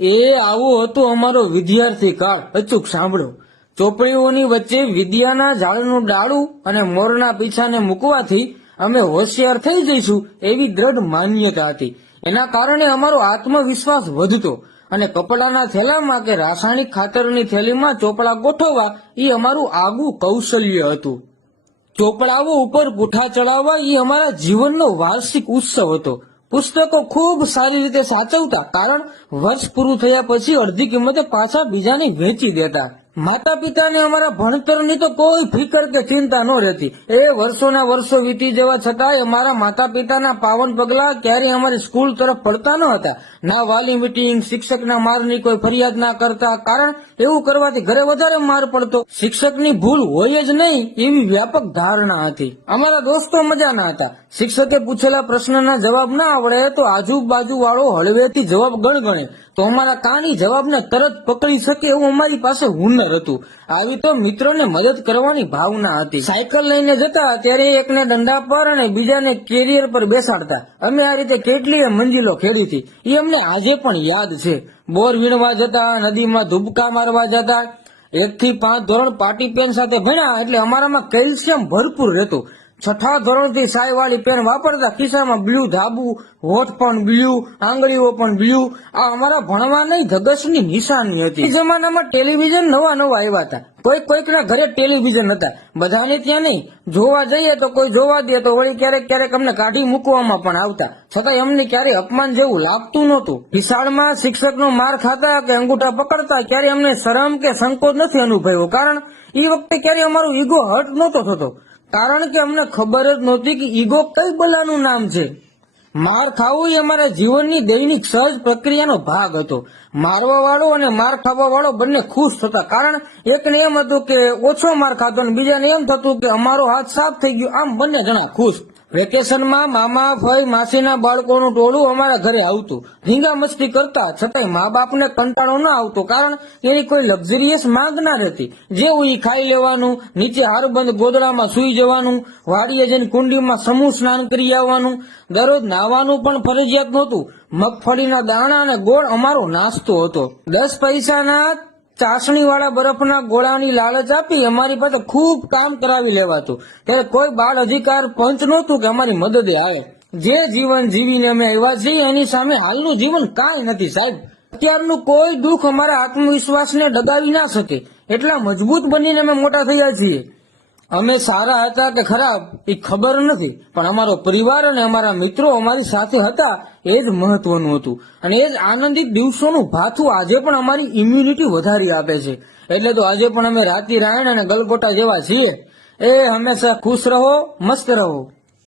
એ આવો હતો અમારો વિદ્યાર્થી કાળ. અચૂક સાંભળો. ચોપડીઓની વચ્ચે વિદ્યાના ઝાડનું ડાળું અને મોરના પીછાને મૂકવાથી અમે હોશિયાર થઈ જઈશું એવી દ્રઢ માન્યતા હતી. એના કારણે અમારો આત્મવિશ્વાસ વધતો અને કપડાના થેલામાં કે રાસાયણિક ખાતરની થેલીમાં ચોપડા ગોઠવવા એ અમારું આગવું કૌશલ્ય હતું. ચોપડાઓ ઉપર પૂઠા ચડાવવા એ અમારા જીવનનો વાર્ષિક ઉત્સવ હતો. પુસ્તકો ખૂબ સારી રીતે સાચવતા, કારણ વર્ષ પૂરું થયા પછી અડધી કિંમતે પાછા બીજાને વેચી દેતા. માતા પિતાને અમારા ભણતરની તો કોઈ ફિકર કે ચિંતા ન રહેતી. એ વર્ષોના વર્ષો વીતી જવા છતાંય અમારા માતા પિતાના પાવન પગલા ક્યારેય અમારી સ્કૂલ તરફ પડતા ન હતા. ના વાલી મીટિંગ, શિક્ષકના મારની કોઈ ફરિયાદ ના કરતા, કારણ એવું કરવાથી ઘરે વધારે માર પડતો. શિક્ષકની ભૂલ હોય જ નહીં એવી વ્યાપક ધારણા હતી. અમારા દોસ્તો મજાના હતા. શિક્ષકે પૂછેલા પ્રશ્નના જવાબ ના આવડે તો આજુબાજુ વાળો હળવેથી જવાબ ગણગણે તો અમારા કાની જવાબને તરત પકડી શકે એવું અમારી પાસે હુનર હતું. આવી તો મિત્રોને મદદ કરવાની ભાવના હતી. સાયકલ લઈને જતા ત્યારે એકને દંડા પર અને બીજાને કેરિયર પર બેસાડતા. અમે આ રીતે કેટલીય મંજિલો ખેડી હતી. એ અમને આજે પણ યાદ છે. બોર વીણવા જતા, નદીમાં ધુબકા મારવા જતા. 1 થી 5 ધોરણ પાટી પેન સાથે ભણ્યા એટલે અમારામાં કેલ્શિયમ ભરપૂર રહેતું. 6થા ધોરણથી સાય વાળી પેન વાપરતા. ખિસ્સામાં બ્લુ ધાબુ, હોઠ પણ બ્લુ, આંગળીઓ પણ બ્લુ. આ અમારા ભણવાની ધગશની નિશાની હતી. એ જમાનામાં ટેલિવિઝન નવા આવ્યા હતા. કોઈકના ઘરે ટેલિવિઝન હતા, બધાને ત્યાં નહીં. જોવા જઈએ તો કોઈ જોવા દે તો વળી ક્યારેક અમને કાઢી મૂકવામાં પણ આવતા. છતાંય અમને ક્યારેય અપમાન જેવું લાગતું નહોતું. નિશાળમાં શિક્ષકનો માર ખાતા કે અંગૂઠા પકડતા ક્યારે અમને શરમ કે સંકોચ નથી અનુભવ્યો, કારણ એ વખતે ક્યારે અમારું ઈગો હર્ટ નહોતો થતો. કારણ કે અમને ખબર જ નહોતી કે ઈગો કઈ બલાનું નામ છે. માર ખાવું એ અમારા જીવનની દૈનિક સહજ પ્રક્રિયાનો ભાગ હતો. મારવા વાળો અને માર ખાવા વાળો બંને ખુશ થતા, કારણ એકને એમ હતું કે ઓછો માર ખાતો અને બીજાને એમ થતું કે અમારો હાથ સાફ થઈ ગયો. આમ બંને જણા ખુશ. વેકેશનમાં મામા, ફઈ, માસીના બાળકોનું ટોળું અમારા ઘરે આવતું. ધીંગા મસ્તી કરતા, છતાંય મા બાપને કંટાળો ન આવતો, કારણ એની કોઈ લક્ઝરિયસ માંગ ના રહેતી. જેવું ઈ ખાઈ લેવાનું, નીચે હારબંધ ગોદડામાં સૂઈ જવાનું, વાડીએ જઈને કુંડીમાં સમૂહ સ્નાન કરી આવવાનું. દરરોજ નાવાનું પણ ફરજિયાત નહોતું. મગફળીના દાણા અને ગોળ અમારો નાસ્તો હતો. 10 પૈસાના ચાસણી વાળા બરફના ગોળાની લાલચ આપી અમારી પાસે ખૂબ કામ કરાવી લેવાતું. ત્યારે કોઈ બાળ અધિકાર પંચ નહોતું કે અમારી મદદે આવે. જે જીવન જીવીને અમે આવ્યા છીએ એની સામે હાલનું જીવન કાંઈ નથી સાહેબ. અત્યારનું કોઈ દુઃખ અમારા આત્મવિશ્વાસને દબાવી ના શકે. એટલા મજબૂત બનીને અમે મોટા થયા છીએ. અમે સારા હતા કે ખરાબ એ ખબર નથી, પણ અમારો પરિવાર અને અમારા મિત્રો અમારી સાથે હતા એ જ મહત્વનું હતું. અને એ જ આનંદિત દિવસોનું ભાથું આજે પણ અમારી ઇમ્યુનિટી વધારી આપે છે. એટલે તો આજે પણ અમે રાતી રાયણ અને ગલગોટા જેવા છીએ. એ હંમેશા ખુશ રહો, મસ્ત રહો.